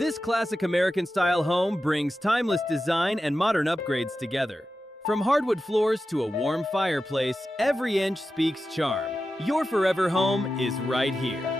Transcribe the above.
This classic American-style home brings timeless design and modern upgrades together. From hardwood floors to a warm fireplace, every inch speaks charm. Your forever home is right here.